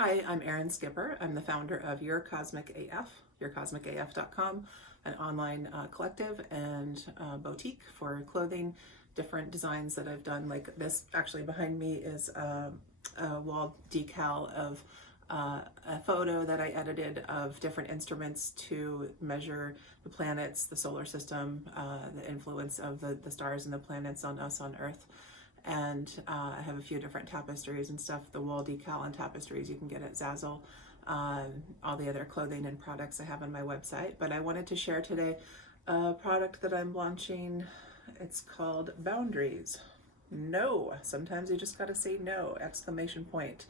Hi, I'm Erin Skipper. I'm the founder of Your Cosmic AF, yourcosmicaf.com, an online collective and boutique for clothing, different designs that I've done. Like this, actually behind me is a wall decal of a photo that I edited of different instruments to measure the planets, the solar system, the influence of the stars and the planets on us on Earth. And I have a few different tapestries and stuff. The wall decal and tapestries you can get at Zazzle. All the other clothing and products I have on my website. But I wanted to share today a product that I'm launching. It's called Boundaries. No, sometimes you just gotta say no, exclamation point.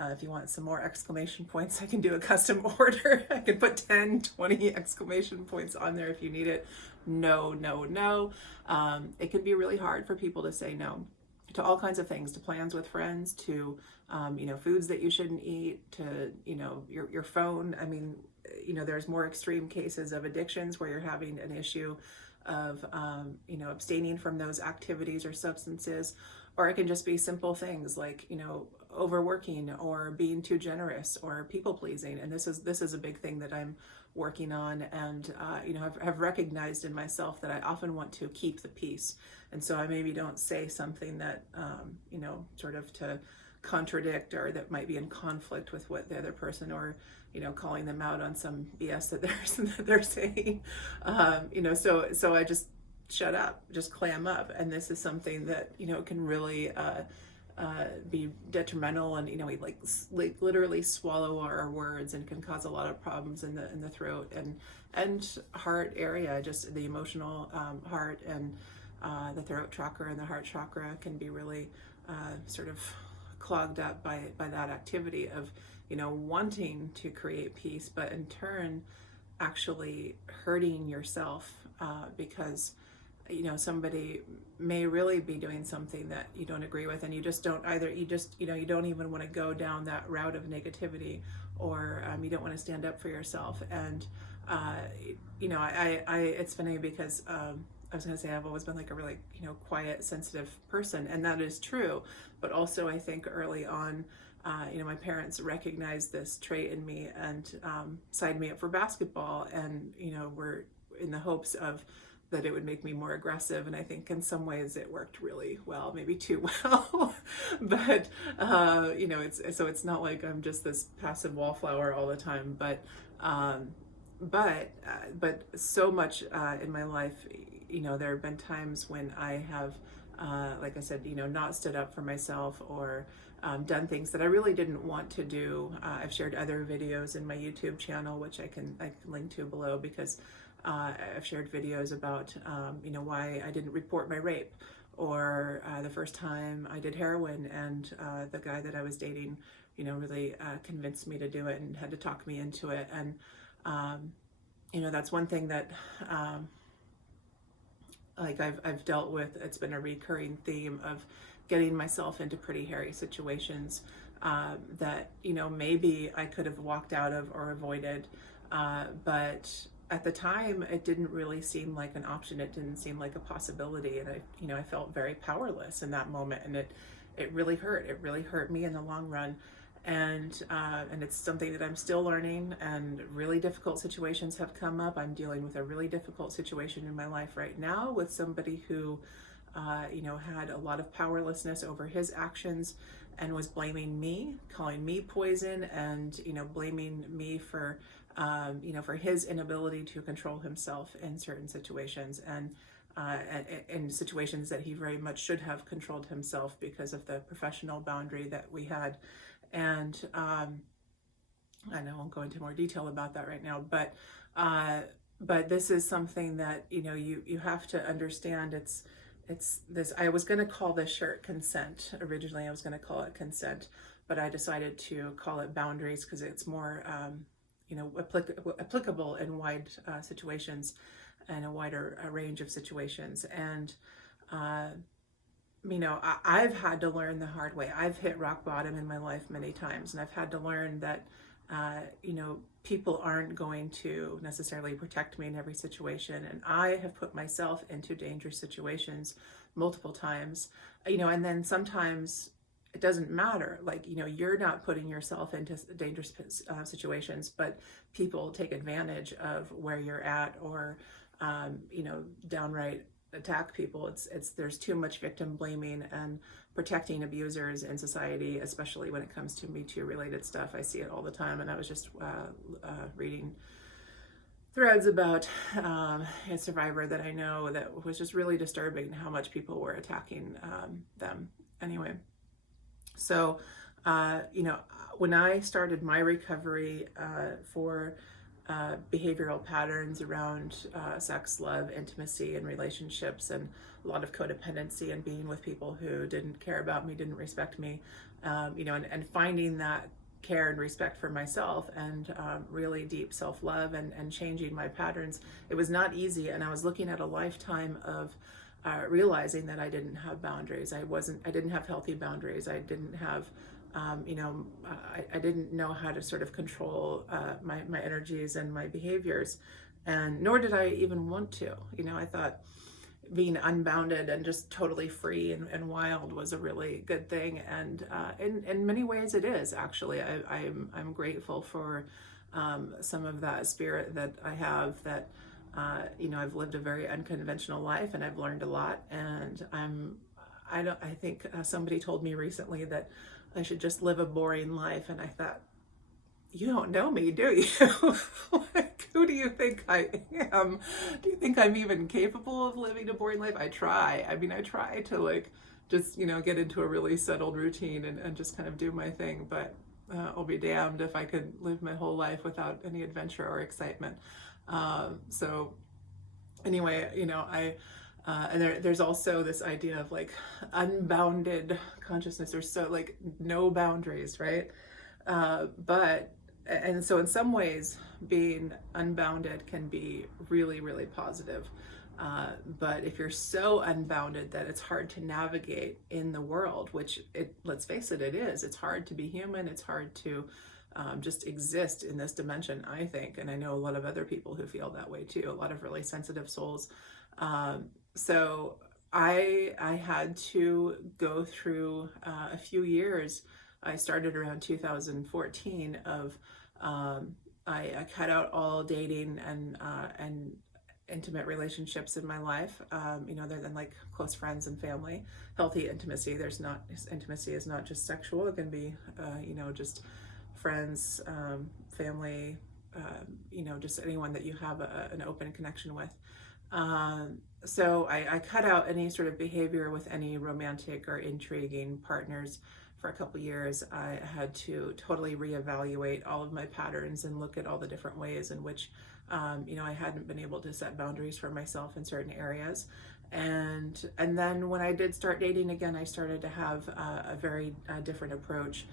If you want some more exclamation points, I can do a custom order. I can put 10, 20 exclamation points on there if you need it. No, no, no. It can be really hard for people to say no to all kinds of things, to plans with friends, to, foods that you shouldn't eat, to, your phone. I mean, there's more extreme cases of addictions where you're having an issue of, abstaining from those activities or substances, or it can just be simple things like, overworking or being too generous or people pleasing. And this is a big thing that I'm working on, and have recognized in myself that I often want to keep the peace, and so I maybe don't say something that sort of to contradict or that might be in conflict with what the other person, or calling them out on some BS that they're saying. So I just shut up, just clam up, and this is something that can really be detrimental, and we like literally swallow our words, and can cause a lot of problems in the throat and heart area. Just the emotional heart and the throat chakra and the heart chakra can be really sort of clogged up by that activity of wanting to create peace, but in turn actually hurting yourself because somebody may really be doing something that you don't agree with, and you just don't either. You don't even want to go down that route of negativity, or you don't want to stand up for yourself. And it's funny because I was going to say I've always been like a really quiet, sensitive person, and that is true. But also I think early on, my parents recognized this trait in me and signed me up for basketball, and were in the hopes of that it would make me more aggressive. And I think in some ways it worked really well, maybe too well. But it's not like I'm just this passive wallflower all the time. But so much in my life, there have been times when I have, like I said, not stood up for myself, or done things that I really didn't want to do. I've shared other videos in my YouTube channel, which I can link to below, because I've shared videos about, why I didn't report my rape, or the first time I did heroin, and the guy that I was dating, really convinced me to do it and had to talk me into it. And, that's one thing that, I've dealt with. It's been a recurring theme of getting myself into pretty hairy situations that, maybe I could have walked out of or avoided, but at the time it didn't really seem like an option. It didn't seem like a possibility, and I felt very powerless in that moment, and it really hurt. It really hurt me in the long run, and it's something that I'm still learning. And really difficult situations have come up. I'm dealing with a really difficult situation in my life right now with somebody who had a lot of powerlessness over his actions, and was blaming me, calling me poison, and blaming me for for his inability to control himself in certain situations, and in situations that he very much should have controlled himself because of the professional boundary that we had. And I know I won't go into more detail about that right now, but this is something that you have to understand. It's this. I was going to call this shirt consent. Originally I was going to call it consent, but I decided to call it boundaries because it's more applicable in wide situations, and a wider range of situations. And I've had to learn the hard way. I've hit rock bottom in my life many times, and I've had to learn that people aren't going to necessarily protect me in every situation, and I have put myself into dangerous situations multiple times, and then sometimes it doesn't matter. Like, you're not putting yourself into dangerous situations, but people take advantage of where you're at, or, downright attack people. There's too much victim blaming and protecting abusers in society, especially when it comes to Me Too related stuff. I see it all the time. And I was just reading threads about a survivor that I know that was just really disturbing, how much people were attacking them. Anyway, so when I started my recovery for behavioral patterns around sex, love, intimacy, and relationships, and a lot of codependency and being with people who didn't care about me, didn't respect me, and finding that care and respect for myself, and really deep self-love, and changing my patterns. It was not easy, and I was looking at a lifetime of realizing that I didn't have boundaries. I didn't have healthy boundaries. I didn't have I didn't know how to sort of control my energies and my behaviors, and nor did I even want to. I thought being unbounded and just totally free and wild was a really good thing, and in many ways it is, actually. I'm grateful for some of that spirit that I have, that I've lived a very unconventional life, and I've learned a lot, and I think somebody told me recently that I should just live a boring life, and I thought, you don't know me, do you? Like, who do you think I am? Do you think I'm even capable of living a boring life? I try. I try to just, get into a really settled routine and just kind of do my thing, but I'll be damned if I could live my whole life without any adventure or excitement. So anyway, and there's also this idea of unbounded consciousness, or so no boundaries, right? And so in some ways, being unbounded can be really, really positive. But if you're so unbounded that it's hard to navigate in the world, which let's face it, it is. It's hard to be human. It's hard to just exist in this dimension, I think. And I know a lot of other people who feel that way too, a lot of really sensitive souls. So I had to go through a few years. I started around 2014 of I cut out all dating and intimate relationships in my life, other than close friends and family. Healthy intimacy. Intimacy is not just sexual. It can be, just friends, family, just anyone that you have an open connection with. So I cut out any sort of behavior with any romantic or intriguing partners for a couple years. I had to totally reevaluate all of my patterns and look at all the different ways in which, I hadn't been able to set boundaries for myself in certain areas. And then when I did start dating again, I started to have a very different approach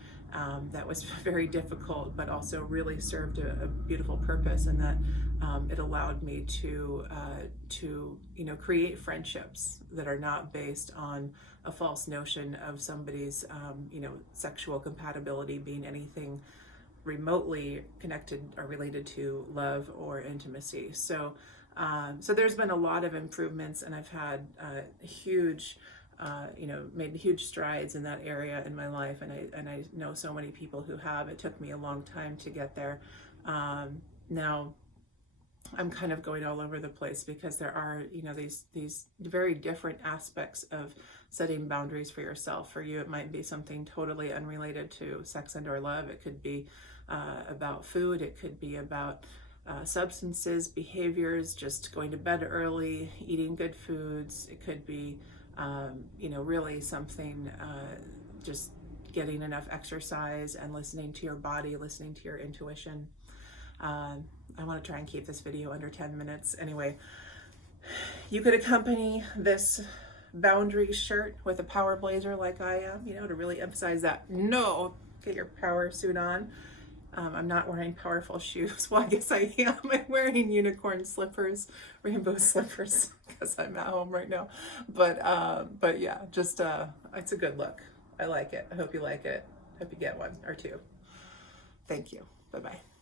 that was very difficult, but also really served a beautiful purpose, in that it allowed me to create friendships that are not based on a false notion of somebody's sexual compatibility being anything remotely connected or related to love or intimacy. So there's been a lot of improvements, and I've had huge made huge strides in that area in my life, and I know so many people who have. It took me a long time to get there. Now I'm kind of going all over the place, because there are these very different aspects of setting boundaries for yourself. For you, it might be something totally unrelated to sex and or love. It could be about food. It could be about substances, behaviors, just going to bed early, eating good foods. It could be really something, just getting enough exercise and listening to your body, listening to your intuition. I want to try and keep this video under 10 minutes. Anyway, you could accompany this boundary shirt with a power blazer like I am, to really emphasize that. No, get your power suit on. I'm not wearing powerful shoes. Well, I guess I am. I'm wearing unicorn slippers, rainbow slippers, because I'm at home right now. But yeah, just it's a good look. I like it. I hope you like it. Hope you get one or two. Thank you. Bye-bye.